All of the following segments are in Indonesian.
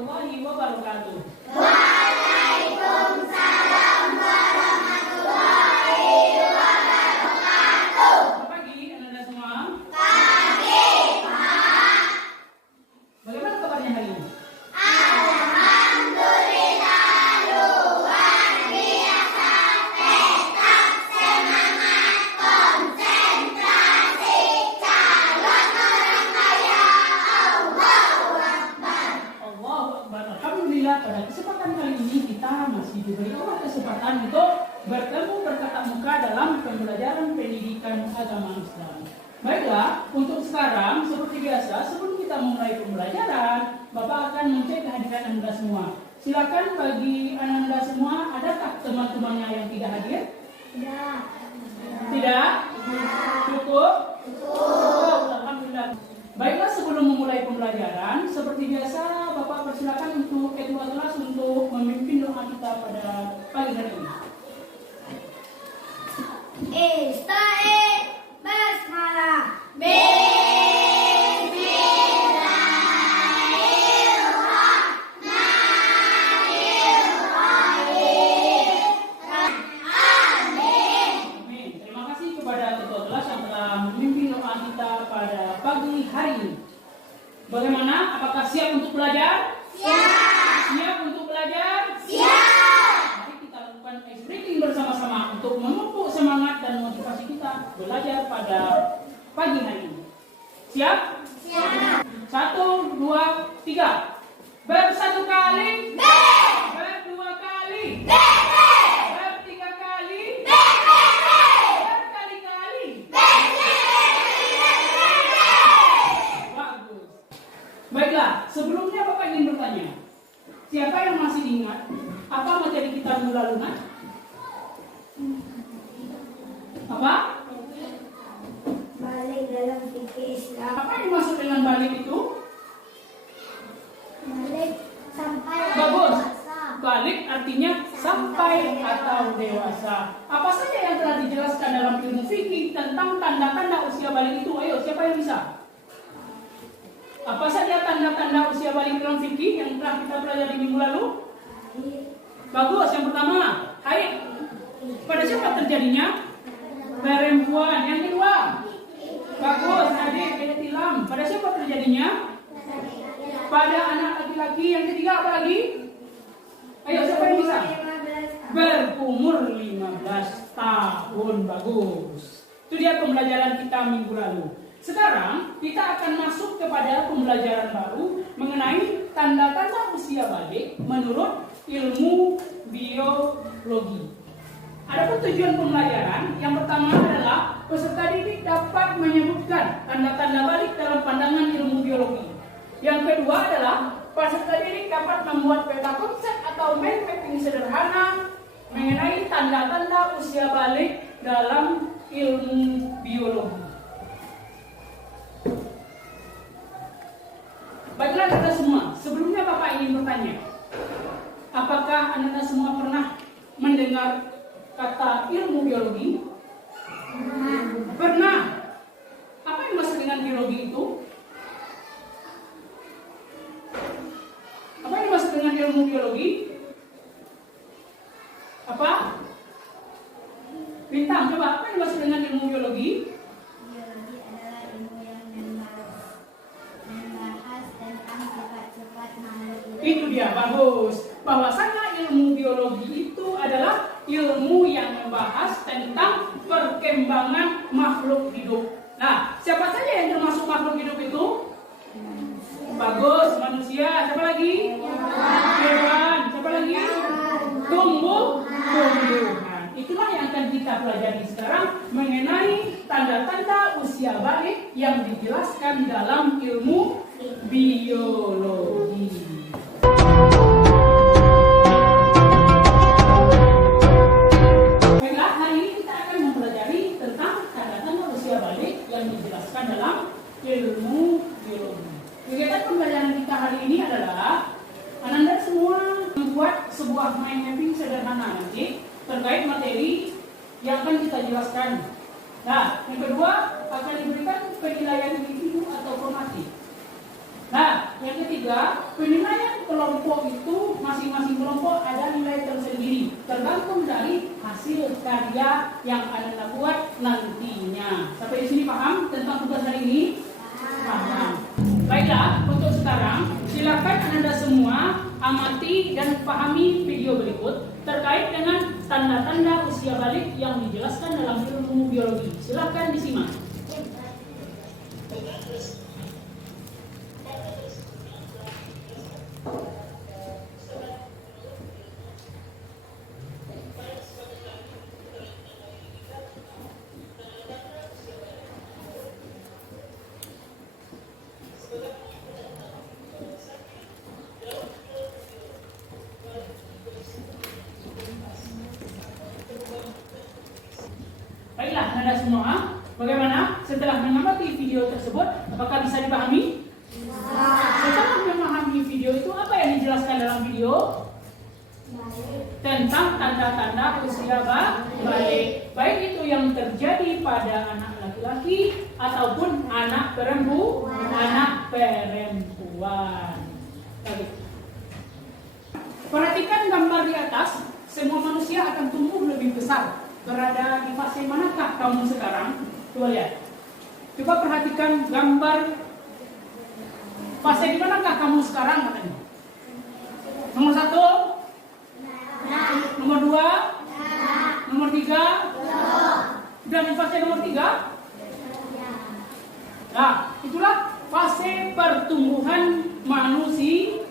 warahmatullahi wabarakatuh. Waalaikumsalam warahmatullahi wabarakatuh. Selamat pagi anak-anak semua. Pagi, Pak. Bagaimana kabarnya hari ini? Alhamdulillah luar biasa. Tetap semangat, konsentrasi, calon orang kaya. Allahu Akbar. Allahu Akbar. Alhamdulillah pada kesempatan kali ini kita masih diberi kesempatan untuk bertemu bertatap muka dalam pembelajaran pendidikan agama Islam. Baiklah, untuk sekarang seperti biasa sebelum kita memulai pembelajaran, Bapak akan mencek kehadiran Anda semua. Silakan bagi Anda semua, adakah teman-temannya yang tidak hadir? Tidak? Cukup? Cukup. Alhamdulillah. Baiklah, sebelum memulai pembelajaran, seperti biasa Bapak persilakan untuk ketua kelas untuk memimpin doa kita pada pagi hari ini. Ista'id basmalah. Bismillahirrahmanirrahim. Amin. Amin. Terima kasih kepada ketua kelas yang telah memimpin doa kita pada pagi hari ini. Bagaimana? Apakah siap untuk belajar? Siap. Siap untuk belajar? Siap. Mari kita lakukan ice breaking bersama-sama untuk memupuk semangat dan motivasi kita belajar pada pagi hari ini. Siap? Siap. 1, 2, 3. Bersatu kali. B. Berdua kali. B. Bertiga kali. B. Berkali-kali. Bagus. Baiklah, sebelumnya Bapak ingin bertanya. Siapa yang masih ingat apa materi kita minggu lalu, Nak? Apa? Balik dalam fikih Islam. Apa yang dimaksud dengan balik itu? Balik sampai Bagus. dewasa. Balik artinya sampai atau dewasa. Apa saja yang telah dijelaskan dalam ilmu fikih tentang tanda-tanda usia balik itu? Ayo, siapa yang bisa? Apa saja tanda-tanda usia balik dalam fikih yang telah kita pelajari minggu lalu? Bagus. Yang pertama, haid. Pada siapa terjadinya? Perempuan. Yang kedua, bagus. Adik, ihtilam. Pada siapa terjadinya? Pada anak laki-laki. Yang ketiga apa lagi? Ayo, siapa yang bisa? Berumur 15 tahun. Bagus. Itu dia pembelajaran kita minggu lalu. Sekarang kita akan masuk kepada pembelajaran baru mengenai tanda-tanda usia balik menurut ilmu biologi. Adapun tujuan pembelajaran yang pertama adalah peserta didik dapat menyebutkan tanda-tanda balik dalam pandangan ilmu biologi. Yang kedua adalah peserta didik dapat membuat peta konsep atau mind mapping sederhana mengenai tanda-tanda usia balik dalam ilmu biologi. Baiklah kita semua, sebelumnya Bapak ingin bertanya, apakah Anda semua pernah mendengar kata ilmu biologi? Pernah. Apa yang dimaksud dengan biologi itu? Apa yang dimaksud dengan ilmu biologi? Apa? Bintang, coba apa yang dimaksud dengan ilmu biologi? Biologi adalah ilmu yang membahas tentang sifat-sifat makhluk hidup. Itu dia, bagus. Bahwasanya ilmu biologi itu adalah ilmu yang membahas tentang perkembangan makhluk hidup. Nah, siapa saja yang termasuk makhluk hidup itu? Bagus, manusia. Siapa lagi? Hewan. Siapa lagi? Tumbuhan. Itulah yang akan kita pelajari sekarang mengenai tanda-tanda usia balik yang dijelaskan dalam ilmu biologi. Baiklah, hari ini kita akan mempelajari tentang tanda-tanda usia balik yang dijelaskan dalam ilmu biologi. Kegiatan pembelajaran kita hari ini adalah Anda semua membuat sebuah mind mapping sederhana nanti terkait materi yang akan kita jelaskan. Nah, yang kedua akan diberikan penilaian individu atau formatif. Nah, yang ketiga penilaian kelompok itu masing-masing kelompok ada nilai tersendiri tergantung dari hasil karya yang Anda buat nantinya. Sampai di sini paham tentang tugas hari ini? Paham. Baiklah, untuk sekarang silakan Anda semua amati dan pahami video berikut terkait dengan tanda-tanda usia balik yang dijelaskan dalam ilmu biologi. Silakan disimak. Baiklah, Anda semua, bagaimana setelah mengamati video tersebut? Apakah bisa dipahami? Setelah memahami video itu, apa yang dijelaskan dalam video? Tentang tanda-tanda usia balik. Baik itu yang terjadi pada anak laki-laki ataupun anak perempuan. Oke. Perhatikan gambar di atas. Semua manusia akan tumbuh lebih besar. Berada di fase manakah kamu sekarang? Coba lihat. Coba perhatikan gambar. Fase di manakah kamu sekarang katanya? Nomor 1, nomor 2, nomor 3. Dan di fase nomor 3. Nah, itulah fase pertumbuhan manusia.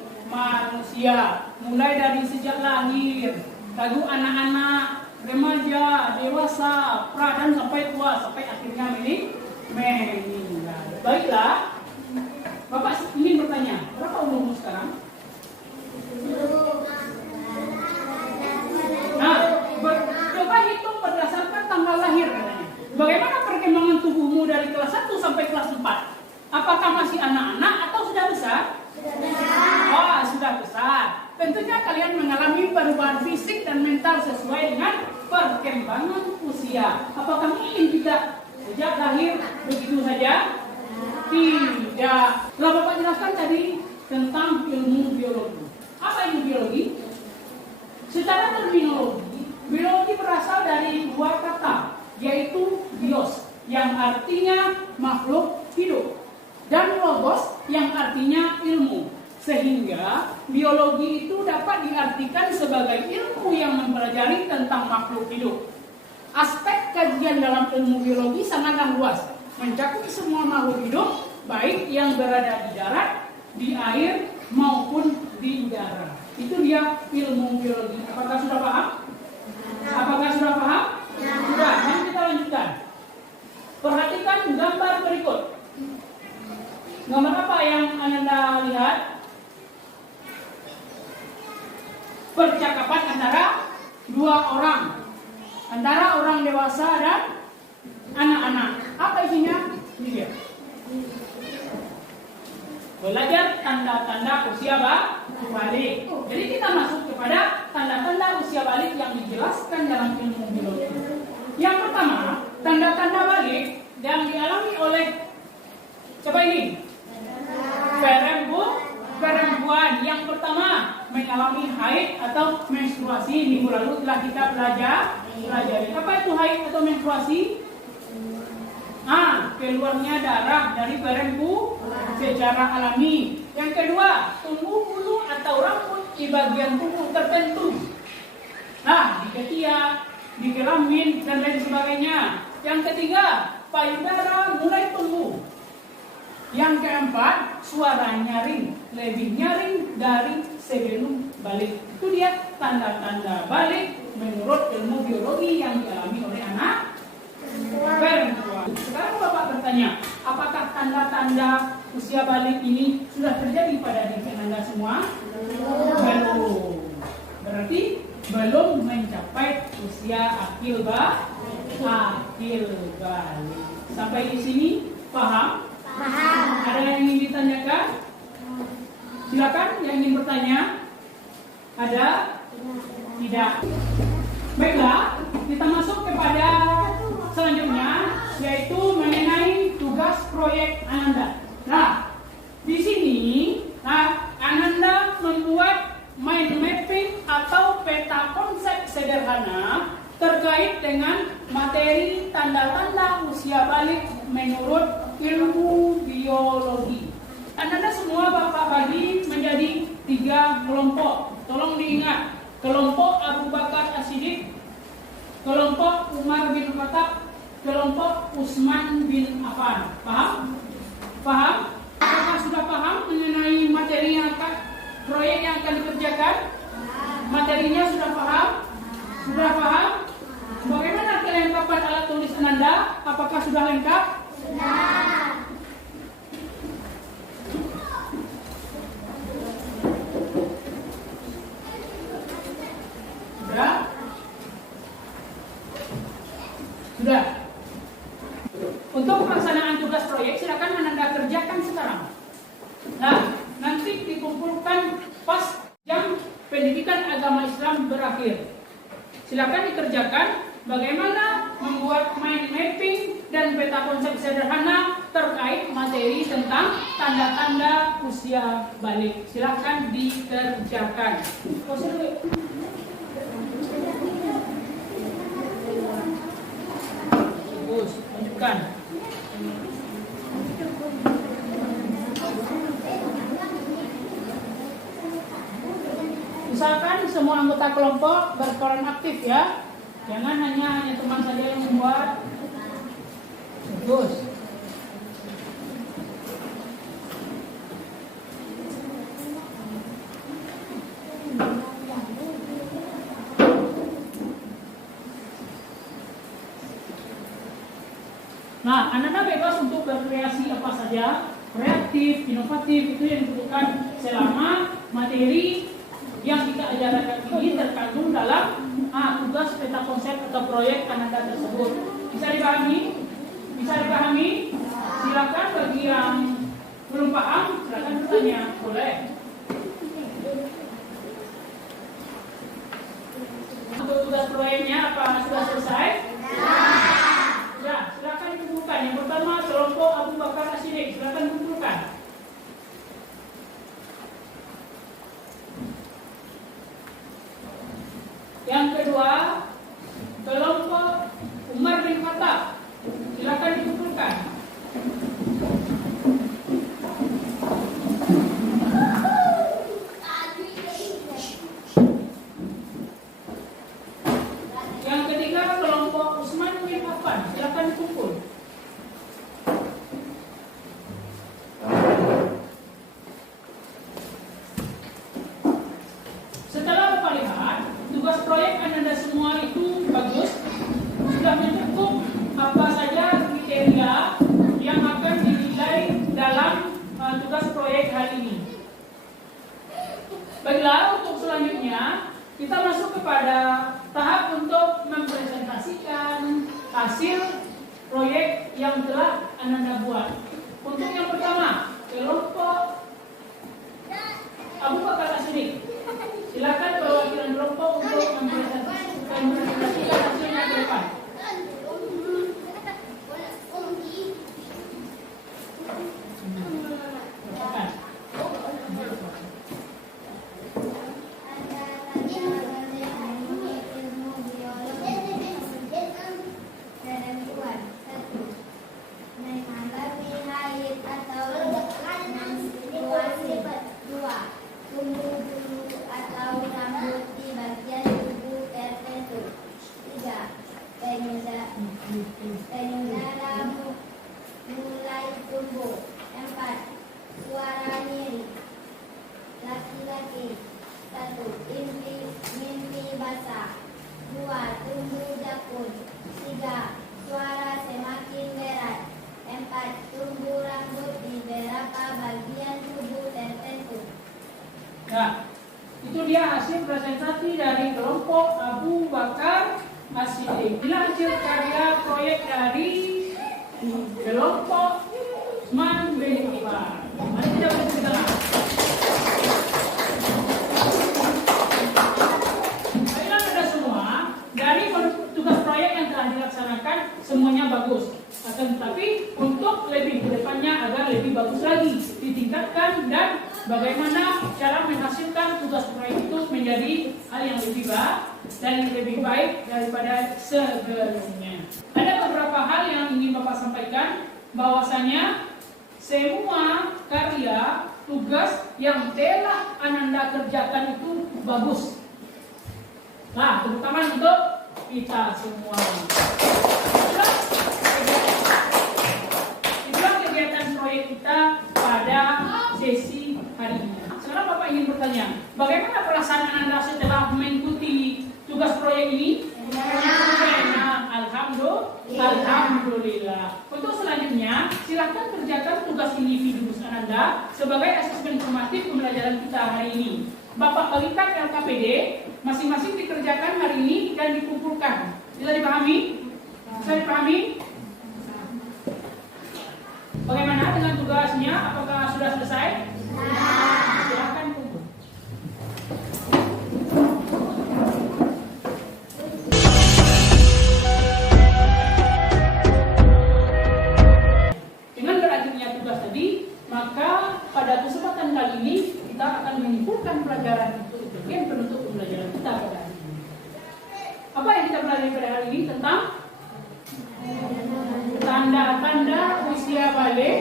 Mulai dari sejak lahir, lalu anak-anak, remaja, dewasa, pra dan sampai tua, sampai akhirnya meninggal. Baiklah, Bapak ingin bertanya, berapa umurmu sekarang? Nah, coba hitung berdasarkan tanggal lahir katanya. Bagaimana perkembangan tubuhmu dari kelas 1 sampai kelas 4? Apakah masih anak-anak atau sudah besar? Oh, sudah besar. Tentunya kalian mengalami perubahan fisik dan mental sesuai dengan perkembangan usia. Apakah mungkin tidak sejak lahir begitu saja? Tidak. Telah Bapak jelaskan tadi tentang ilmu biologi. Apa ilmu biologi? Secara terminologi, biologi berasal dari dua kata, yaitu bios, yang artinya makhluk hidup, dan logos, yang artinya ilmu. Sehingga biologi itu dapat diartikan sebagai ilmu yang mempelajari tentang makhluk hidup. Aspek kajian dalam ilmu biologi sangatlah luas, mencakup semua makhluk hidup, baik yang berada di darat, di air, maupun di udara. Itu dia ilmu biologi. Apakah sudah paham? Apakah sudah paham? Sudah. Mari kita lanjutkan. Perhatikan gambar berikut. Gambar apa yang Anda lihat? Percakapan antara dua orang, antara orang dewasa dan anak-anak. Apa isinya? Ini dia. Belajar tanda-tanda usia balik. Jadi kita masuk kepada tanda-tanda usia balik yang dijelaskan dalam ilmu biologi. Yang pertama, tanda-tanda balik yang dialami oleh siapa ini? Perempuan. Yang pertama, mengalami haid atau menstruasi. Minggu lalu telah kita pelajari. Apa itu haid atau menstruasi? Keluarnya darah dari perempuan secara alami. Yang kedua, tumbuh bulu atau rambut di bagian tubuh tertentu. Nah, di ketiak, di kelamin, dan lain sebagainya. Yang ketiga, payudara mulai tumbuh. Yang keempat, suara nyaring, lebih nyaring dari sebelum balik. Itu dia tanda-tanda balik menurut ilmu biologi yang dialami oleh anak perempuan. Sekarang Bapak bertanya, apakah tanda-tanda usia balik ini sudah terjadi pada diri Anda semua? Belum. Berarti belum mencapai usia akil balik. Sampai di sini paham? Paham. Ada yang ingin ditanyakan? Silakan yang ingin bertanya. Ada? Tidak. Baiklah, kita masuk kepada selanjutnya, yaitu mengenai tugas proyek Ananda. Nah, di sini, Ananda membuat usia balik menurut ilmu biologi. Anda semua Bapak bagi menjadi 3 kelompok. Tolong diingat, kelompok Abu Bakar As-Siddiq, kelompok Umar bin Khattab, kelompok Utsman bin Affan. Paham? Paham? Apakah sudah paham mengenai materi yang akan proyek yang akan dikerjakan? Materinya sudah paham? Sudah paham? Bagaimana kelengkapan alat tulis Anda? Apakah sudah lengkap? Sudah. Sudah? Sudah. Untuk pelaksanaan tugas proyek silakan Anda kerjakan sekarang. Nah, nanti dikumpulkan pas jam pendidikan agama Islam berakhir. Silakan dikerjakan bagaimana membuat mind mapping dan peta konsep sederhana terkait materi tentang tanda-tanda usia balik. Silakan dikerjakan. Bagus, lanjutkan. Usahakan semua anggota kelompok berperan aktif ya. Jangan hanya teman saja yang membuat. Bagus. Nah, Anda bebas untuk berkreasi apa saja, kreatif, inovatif, itu yang dibutuhkan selama materi yang kita ajarkan ini terkandung dalam tugas peta konsep atau proyek Anda tersebut. Bisa dipahami? Bisa dipahami? Silakan bagi yang belum paham, silakan bertanya. Boleh. Untuk tugas proyeknya apa sudah selesai? Ya, silakan dikumpulkan. Yang pertama kelompok Abu Bakar As-Siddiq, silakan kumpulkan. Yang kedua, kelompok Umar bin Khattab, silakan dikumpulkan. Yang ketiga, kelompok Utsman bin Affan, silakan dikumpul. Setelah Bapak lihat tugas proyek Anda semua itu bagus, sudah mencukup apa saja kriteria yang akan dinilai dalam tugas proyek hari ini. Baiklah, untuk selanjutnya kita masuk kepada tahap untuk mempresentasikan hasil proyek yang telah Anda buat. Untuk yang pertama, kelompok Abu Bakar As-Siddiq, silakan perwakilan kelompok untuk mempresentasikan hasilnya ke depan. Mulai tumbuh. 4. Suara nyeri. Laki-laki. 1. Mimpi basah. 2. Tumbuh jakun. 3. Suara semakin berat. 4. Tumbuh rambut di beberapa bagian tubuh tertentu. Nah, itu dia hasil presentasi dari kelompok Abu Bakar As-Siddiq. Inilah hasil karya proyek dari kelompok Utsman bin Affan. Mari kita berdiri di tengah. Baiklah Anda semua, dari tugas proyek yang telah dilaksanakan semuanya bagus. Akan tetapi untuk lebih ke depannya agar lebih bagus lagi, ditingkatkan dan bagaimana cara menghasilkan tugas proyek itu menjadi hal yang lebih baik dan yang lebih baik daripada sebelumnya. Ada beberapa hal yang ingin Bapak sampaikan, bahwasanya semua karya tugas yang telah Ananda kerjakan itu bagus. Nah, tepuk tangan untuk kita semua. Itulah kegiatan proyek kita pada sesi hari ini. Sekarang Bapak ingin bertanya, bagaimana perasaan Ananda setelah mengikuti tugas proyek ini? Alhamdulillah. Untuk selanjutnya, silakan kerjakan tugas individu Ananda sebagai asesmen formatif pembelajaran kita hari ini. Bapak bagikan LKPD, masing-masing dikerjakan hari ini dan dikumpulkan. Bisa dipahami? Bisa dipahami? Bagaimana dengan tugasnya? Apakah sudah selesai? Silakan kumpul. Dengan berakhirnya tugas tadi, maka pada kesempatan kali ini kita akan menyimpulkan pelajaran itu bagian penutup pembelajaran kita pada hari ini. Apa yang kita pelajari pada hari ini tentang tanda-tanda usia balik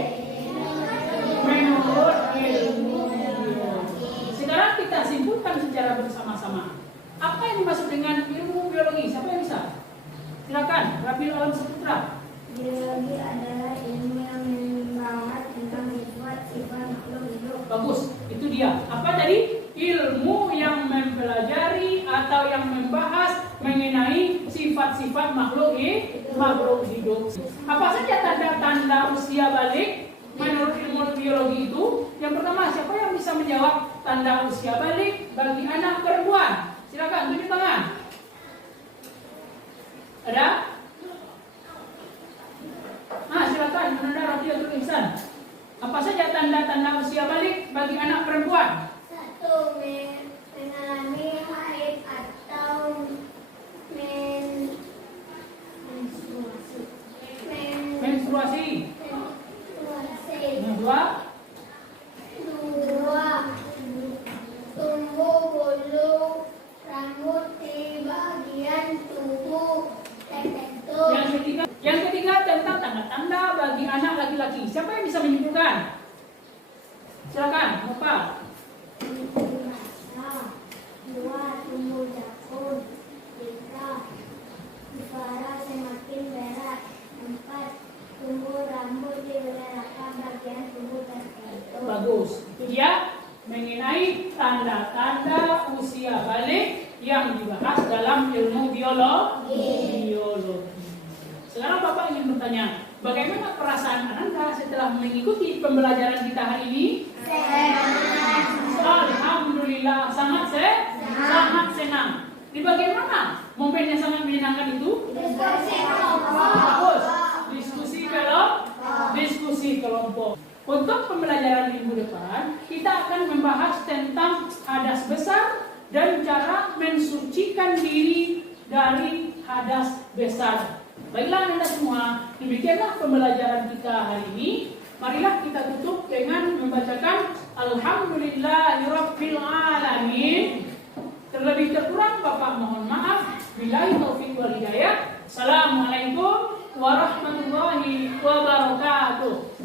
menurut ilmu biologi. Sekarang kita simpulkan secara bersama-sama. Apa yang dimaksud dengan ilmu biologi? Siapa yang bisa? Silakan, Rabiul Alam Saputra. Biologi adalah ilmu yang membahas tentang sifat-sifat makhluk hidup. Bagus, itu dia. Apa tadi? Ilmu yang mempelajari atau yang membahas mengenai sifat-sifat makhluk hidup. Apa saja tanda-tanda usia balik menurut ilmu biologi itu? Yang pertama, siapa yang bisa menjawab tanda usia balik bagi anak perempuan? Silakan tunjuk tangan. Ada? Silakan, Ananda Roti atau Ihsan. Apa saja tanda-tanda usia balik bagi anak perempuan? 1. Mengalami haid atau Menstruasi. Yang kedua, 2. Tumbuh bulu rambut di bagian tubuh tertentu. yang ketiga tentang tanda-tanda bagi anak laki-laki. Siapa yang bisa menyimpulkan? Silakan, Bapak. 2. Tumbuh jakun. 3. Suara semakin berat. 4. Tumbuh rambut di beberapa bagian tubuh tertentu. Bagus. Itu dia mengenai tanda-tanda usia balik yang dibahas dalam ilmu biologi. Sekarang Bapak ingin bertanya, bagaimana perasaan Ananda setelah mengikuti pembelajaran kita hari ini? Alhamdulillah, sangat senang. Di bagaimana momen yang sangat menyenangkan itu? Bagus. Diskusi kelompok. Untuk pembelajaran minggu depan, kita akan membahas tentang hadas besar dan cara mensucikan diri dari hadas besar. Baiklah Anda semua, demikianlah pembelajaran kita hari ini. Marilah kita tutup dengan membacakan Alhamdulillahirabbil alamin. Terlebih terkurang Bapak mohon maaf. Billahi taufiq wal hidayah. Assalamualaikum warahmatullahi wabarakatuh.